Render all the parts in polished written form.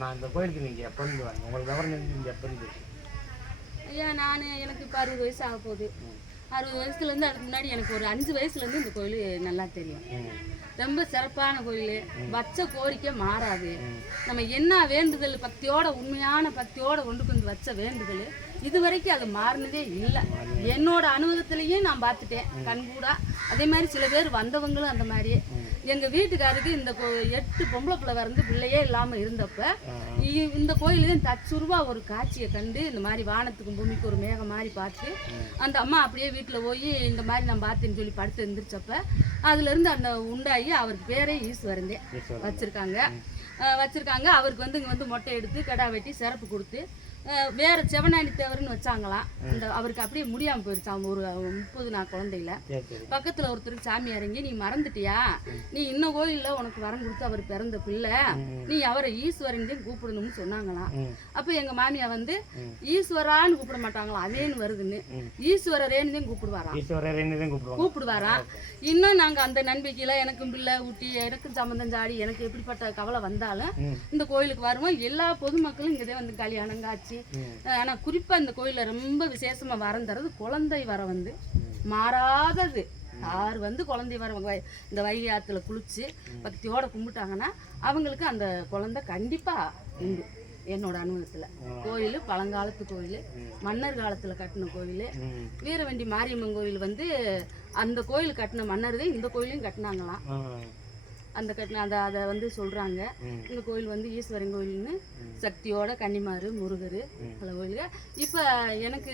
நான் இந்த கோயிலுக்கு நீங்கள் எப்போ இருந்து வாங்க உங்களுக்கு விவரம் நீங்கள் எப்போ இருந்து? ஐயா எனக்கு இப்போ 60 வயசு ஆக போகுது. 60 வயசுலேருந்து அதுக்கு முன்னாடி எனக்கு ஒரு 5 வயசுலேருந்து இந்த கோயில் நல்லா தெரியும். ரொம்ப சிறப்பான கோயில். வச்ச கோரிக்கை மாறாது. நம்ம என்ன வேண்டுதல் பக்தியோட உண்மையான பக்தியோட கொண்டு வந்து வச்ச வேண்டுதல் இது வரைக்கும் அது மாறினதே இல்லை. என்னோட அனுபவத்திலையும் நான் பார்த்துட்டேன் கண்கூடா. அதே மாதிரி சில பேர் வந்தவங்களும் அந்த மாதிரியே. எங்கள் வீட்டுக்காருக்கு இந்த 8 பொம்பளை பிள்ளை வந்து பிள்ளையே இல்லாமல் இருந்தப்ப இந்த கோயிலையும் தச்சுருவா ஒரு காட்சியை கண்டு இந்த மாதிரி வானத்துக்கும் பூமிக்கு ஒரு மேகம் மாதிரி பார்த்து அந்த அம்மா அப்படியே வீட்டில் போய் இந்த மாதிரி நான் பார்த்தேன்னு சொல்லி படுத்து எழுந்திரிச்சப்ப அதுலேருந்து அந்த உண்டாகி அவருக்கு பேரே ஈஸ்வரந்தே வச்சுருக்காங்க. அவருக்கு வந்து இங்கே வந்து மொட்டை எடுத்து கடா வெட்டி சிறப்பு கொடுத்து வேற செவனாணி தேவர்னு வச்சாங்களாம். அந்த அவருக்கு அப்படியே முடியாமல் போயிடுச்சான். ஒரு 30 நாள் குழந்தையில பக்கத்தில் ஒருத்தருக்கு சாமி இறங்கி நீ மறந்துட்டியா, நீ இன்னும் கோயிலில் உனக்கு வரம் கொடுத்து அவர் பிறந்த பிள்ளை, நீ அவரை ஈஸ்வரன் கூப்பிடணும்னு சொன்னாங்களாம். அப்போ எங்கள் மாமியா வந்து ஈஸ்வரான்னு கூப்பிட மாட்டாங்களாம், அதேன்னு வருதுன்னு ஈஸ்வரரேன்னு தான் கூப்பிடுவாராம். இன்னும் நாங்கள் அந்த நம்பிக்கையில் எனக்கும் பிள்ளை ஊட்டி எனக்கும் சம்மந்தம் சாடி எனக்கு எப்படிப்பட்ட கவலை வந்தாலும் இந்த கோயிலுக்கு வருவோம். எல்லா பொதுமக்களும் இங்கே வந்து கல்யாணம் காட்சி. ஆனா குறிப்பா இந்த கோயில ரொம்ப விசேஷமா வரம் தரது குழந்தை வர வந்து மாறாதது. யார் வந்து குழந்தை வர இந்த வைகை ஆத்துல குளிச்சு பக்தியோட கும்பிட்டாங்கன்னா அவங்களுக்கு அந்த குழந்தை கண்டிப்பா உண்டு. என்னோட அனுபவத்துல கோயில் பழங்காலத்து கோயில், மன்னர் காலத்துல கட்டின கோயில். வீரவண்டி மாரியம்மன் கோயில் வந்து அந்த கோயில் கட்டின மன்னர் தான் இந்த கோயிலையும் கட்டினாங்களாம். அந்த கட்டின அதை வந்து சொல்கிறாங்க. இந்த கோயில் வந்து ஈஸ்வரன் கோயில்னு சக்தியோட கன்னிமாரு முருகர் பல கோயிலுங்க. இப்போ எனக்கு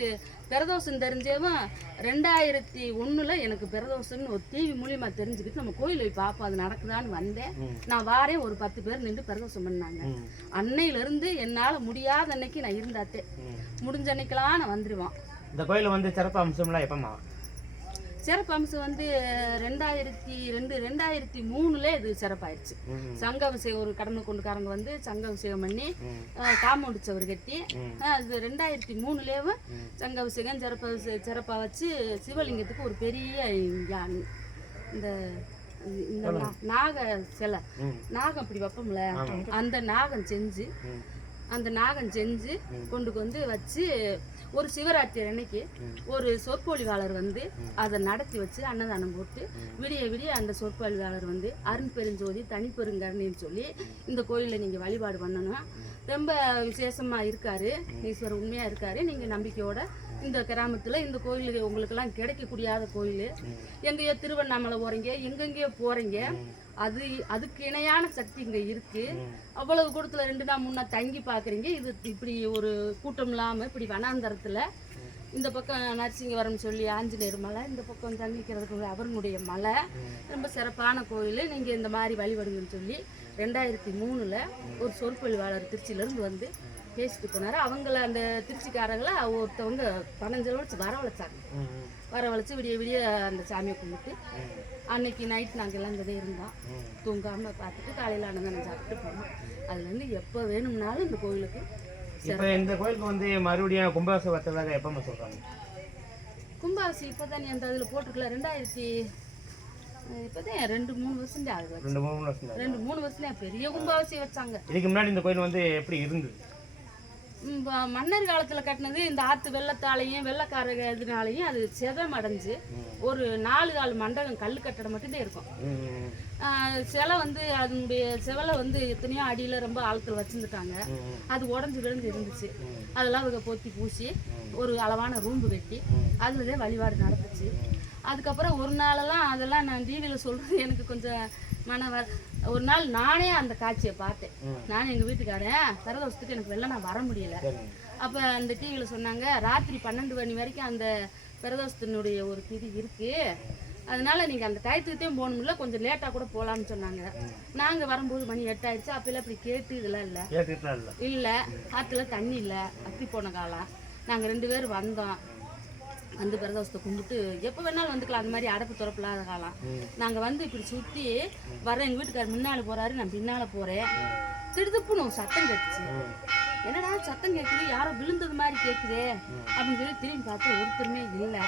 பிரதோஷம் தெரிஞ்சவன் 2001 எனக்கு பிரதோஷம்னு ஒரு டிவி மூலியமாக தெரிஞ்சுக்கிட்டு நம்ம கோயில் போய் பார்ப்போம் அது நடக்குதான்னு வந்தேன். நான் வாரேன். ஒரு 10 பேர் நின்று பிரதோஷம் பண்ணாங்க. அன்னையிலேருந்து என்னால் முடியாத அன்னைக்கு நான் இருந்தாத்தே முடிஞ்ச அன்னைக்கெல்லாம் நான் வந்துடுவான். இந்த கோயில் வந்து சிறப்பு அம்சம்லாம் எப்போம்மா? சிறப்பு அம்சம் வந்து 2003 இது சிறப்பாயிருச்சு. சங்க அபிஷேகம் ஒரு கடமை கொண்டுக்காரங்க வந்து சங்க அபிஷேகம் பண்ணி காம்பவுண்டு சவர் கட்டி அது 2003 சங்க அபிஷேகம் சிறப்பாக வச்சு சிவலிங்கத்துக்கு ஒரு பெரிய இந்த நாக சிலை நாகம் இப்படி வைப்போம்ல அந்த நாகம் செஞ்சு கொண்டு வந்து வச்சு ஒரு சிவராத்திரி அன்னைக்கு ஒரு சொற்பொழிவாளர் வந்து அதை நடத்தி வச்சு அன்னதானம் போட்டு விடிய அந்த சொற்பொழிவாளர் வந்து அருண்பெருஞ்சோதி தனிப்பெருங்கருணைன்னு சொல்லி இந்த கோயிலில் நீங்கள் வழிபாடு பண்ணணும். ரொம்ப விசேஷமாக இருக்காரு ஈஸ்வரர், உண்மையாக இருக்காரு. நீங்கள் நம்பிக்கையோட இந்த கிராமத்தில் இந்த கோயில் உங்களுக்கெல்லாம் கிடைக்கக்கூடியாத கோயில். எங்கேயோ திருவண்ணாமலை போகிறீங்க, எங்கெங்கேயோ போகிறீங்க, அதுக்கு இணையான சக்தி இங்கே இருக்குது. அவ்வளவு கூட்டத்தில் 2 நாள் 3 நாள் தங்கி பார்க்குறீங்க. இது இப்படி ஒரு கூட்டம் இல்லாமல் இப்படி வனாந்தரத்தில் இந்த பக்கம் நரசிங்கவரம் சொல்லி ஆஞ்சநேயர் மலை, இந்த பக்கம் தங்கிக்கிறதுக்கு அவருடைய மலை ரொம்ப சிறப்பான கோயில். நீங்கள் இந்த மாதிரி வழிபடுங்கன்னு சொல்லி 2003 ஒரு சொற்பொழிவாளர் திருச்சியிலேருந்து வந்து பேசிட்டு போனார். அவங்கள அந்த திருச்சிக்காரங்களை ஒருத்தவங்க பணம் செலவழிச்சு வரவழைச்சு விடிய அந்த சாமியை கும்பிட்டு அன்னைக்கு நைட் நாங்கள் எல்லாம் இங்கே இருந்தோம். தூங்காமல் பார்த்துட்டு காலையில் அன்னதானம் சாப்பிட்டு போனோம். அதுலேருந்து எப்போ வேணும்னாலும் இந்த கோயிலுக்கு. இப்போ இந்த கோயிலுக்கு வந்து மறுபடியும் கும்பாபிஷேகம் வச்சதாக எப்போ சொல்கிறாங்க? கும்பாபிஷேகம் இப்போ தான் அந்த அதில் போட்டிருக்கல 2000 இப்போதான் 2-3 வருஷம் தான் ஆகுது. 2-3 வருஷம் பெரிய கும்பாபிஷேகம் வச்சாங்க. இதுக்கு முன்னாடி இந்த கோயில் வந்து எப்படி இருந்தது? மன்னர் காலத்தில் கட்டினது. இந்த ஆற்று வெள்ளத்தாலையும் வெள்ளக்கார இதனாலையும் அது செதம் அடைஞ்சு ஒரு 4 கால் மண்டபம் கல் கட்டடம் மட்டும்தான் இருக்கும். சிலை வந்து அதனுடைய செவலை வந்து எத்தனையோ அடியில் ரொம்ப ஆழத்தில் வச்சுருந்துட்டாங்க. அது உடஞ்சி விழுந்து இருந்துச்சு. அதெல்லாம் அவங்க பொத்தி பூசி ஒரு அளவான ரூம்பு கட்டி அதில் தான் வழிபாடு நடந்துச்சு. அதுக்கப்புறம் ஒரு நாளெல்லாம் அதெல்லாம் நான் டிவியில் சொல்கிறது எனக்கு கொஞ்சம் ஒரு நாள் நானே அந்த காட்சியை பார்த்தேன். நான் எங்கள் வீட்டுக்காரன் பிரதோஷத்துக்கு எனக்கு வெளில நான் வர முடியலை. அப்போ அந்த டிவியில் சொன்னாங்க ராத்திரி 12 மணி வரைக்கும் அந்த பிரதோஷத்தினுடைய ஒரு திதி இருக்குது, அதனால நீங்கள் அந்த டயத்துக்கிட்டே போகணும்ல, கொஞ்சம் லேட்டாக கூட போகலான்னு சொன்னாங்க. நாங்கள் வரும்போது மணி 8 ஆயிடுச்சு. அப்போல்லாம் இப்படி கேட்டு இதெல்லாம் இல்லை ஆற்றுல தண்ணி இல்லை, அப்படி போன காலம். நாங்கள் 2 பேர் வந்தோம். வந்து பிரதோஷத்தை கும்பிட்டு எப்போ வேணாலும் வந்துக்கலாம். அந்த மாதிரி அடப்பு துறப்பில்லாத காலம். நாங்கள் வந்து இப்படி சுற்றி வர எங்கள் வீட்டுக்காரர் முன்னால் போகிறாரு, நான் பின்னால் போகிறேன். திடுதுப்புன்னு சத்தம் கேட்டுச்சு. என்னடா சத்தம் கேட்குது, யாரோ விழுந்தது மாதிரி கேட்குதே அப்படின்னு சொல்லி திரும்பி பார்த்து ஒருத்தருமே இல்லை.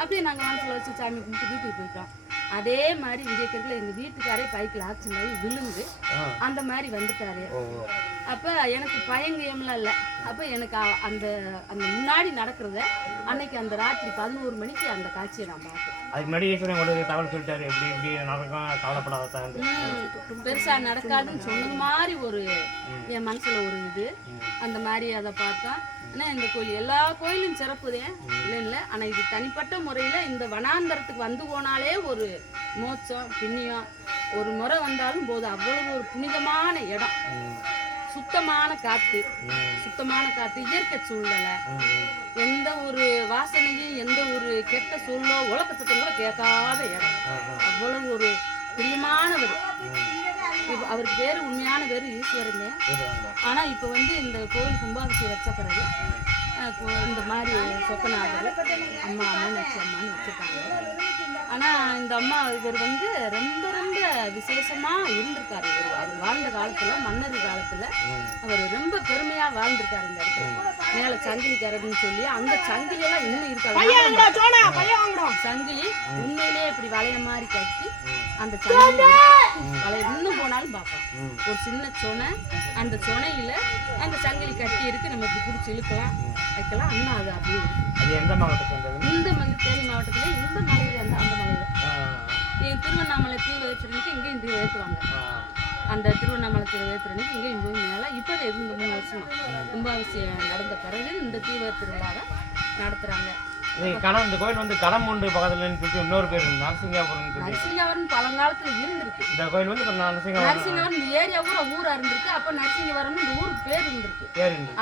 அப்படியே நாங்கள் மனசில் வச்சு சாமி கும்பிட்டு வீட்டுக்கு போயிட்டோம். அதே மாதிரி விஜயக்கருக்குல எங்க வீட்டுக்காரே பைக்கில் ஆக்சிடென்ட் ஆகி விழுந்து அந்த மாதிரி வந்துட்டாரு. அப்போ எனக்கு பயங்கயம்லாம் இல்லை. அப்போ எனக்கு அந்த அந்த முன்னாடி நடக்கிறத அன்னைக்கு அந்த ராத்திரி 11 மணிக்கு அந்த காட்சியை நான் பார்த்தேன். அதுக்கு முன்னாடி ஈஸ்வரன் ஒரு தகவல் சொல்லிட்டாரு, எப்படி இப்படி நடக்கும், கவலைப்படாத, பெருசா நடக்காதுன்னு சொன்னது மாதிரி ஒரு என் மனசுல ஒரு இது. அந்த மாதிரி அதை பார்த்தா. ஆனால் இந்த கோயில் எல்லா கோயிலும் சிறப்புதேன் இல்லை. ஆனால் இது தனிப்பட்ட முறையில் இந்த வனாந்தரத்துக்கு வந்து போனாலே ஒரு மோட்சம் புண்ணியம். ஒரு முறை வந்தாலும் போது அவ்வளவு ஒரு புனிதமான இடம். சுத்தமான காற்று, இயற்கை சூழ்நிலை, எந்த ஒரு வாசனையும் எந்த ஒரு கெட்ட சொல்லோ உலக சத்தம் கூட கேட்காத இடம். அவ்வளவு ஒரு பிரியமானவர். அவருக்கு பேர் உண்மையான பேர் ஈஸ்வரன். ஆனால் இப்போ வந்து இந்த கோயில் கும்பாபிஷேகம் வச்ச பிறகு இந்த மாதிரி சொக்கநாதர் அம்மா மீனாட்சி அம்மான்னு வச்சுருக்காங்க. ஆனால் இந்த அம்மா இவர் வந்து ரொம்ப ரொம்ப விசேஷமாக இருந்திருக்காரு. அவர் வாழ்ந்த காலத்தில், மன்னர் காலத்தில் அவர் ரொம்ப பெருமையாக வாழ்ந்திருக்காரு. இந்த இடத்துல மேலே சங்கிலி கரடுன்னு சொல்லி அந்த சங்கிலியெல்லாம் இன்னும் இருக்காது. சங்கிலி உண்மையிலேயே இப்படி வளைய மாதிரி கட்டி அந்த சங்கிலி வளைய இன்னும் போனாலும் பார்ப்போம். ஒரு சின்ன சொனை, அந்த சொனையில் அந்த சங்கிலி கட்டி இருக்கு. நம்ம இப்படி பிடிச்சி இழுக்கலாம் வைக்கலாம். இன்னும் அது அப்படியே எந்த மாவட்டத்தில்? இந்த தேனி மாவட்டத்தில் இந்த மலையில் அந்த மலையில் திருவண்ணாமலை தீவிரத்திற்கு இங்கேயும் தீ ஏற்றுவாங்க. அந்த திருவண்ணாமலை தீவிரத்திற்கு இங்கேயும் போய் மேலே இப்போ இந்த 3 வருஷம் கும்பாபிஷேகம் நடந்த பிறகு இந்த தீவிர திருவிழாவை நடத்துகிறாங்க. இந்த கோயில் வந்து கடம்பொண்டு பக்கத்துல இன்னொரு பேர் நரசிங்கவரம் பழங்காலத்துல இருந்திருக்கு. இந்த கோயில் வந்து நரசிங்கவரம் இந்த ஏரியா ஊரா இருந்திருக்கு. அப்ப நரசிங்கவரம் இந்த ஊருக்கு பேர் இருந்திருக்கு.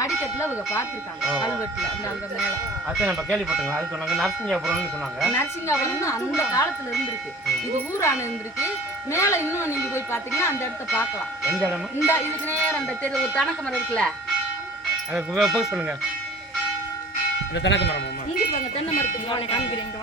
அடிக்கட்டுல அவங்க பார்த்துருக்காங்க கல்வெட்டுல அந்த மேல. அதான் நம்ம கேள்விப்பட்டோங்க. அது சொன்னாங்க நரசிங்கபுரம்னு சொன்னாங்க. நரசிங்கவரம் அந்த காலத்துல இருந்திருக்கு. இது ஊரான இருந்திருக்கு. மேல இன்னும் நீங்க போய் பாத்தீங்கன்னா அந்த இடத்த பார்க்கலாம். எந்த இடம்? இந்த இதுக்கு நேரம் அந்த தெரு ஒரு தனக்க மரம் இருக்குல்ல, அதை போஸ்ட் பண்ணுங்க. இந்த தென்னை மரம் இங்க பாருங்க. தென்னை மரத்துக்கு காமிக்கிறீங்க.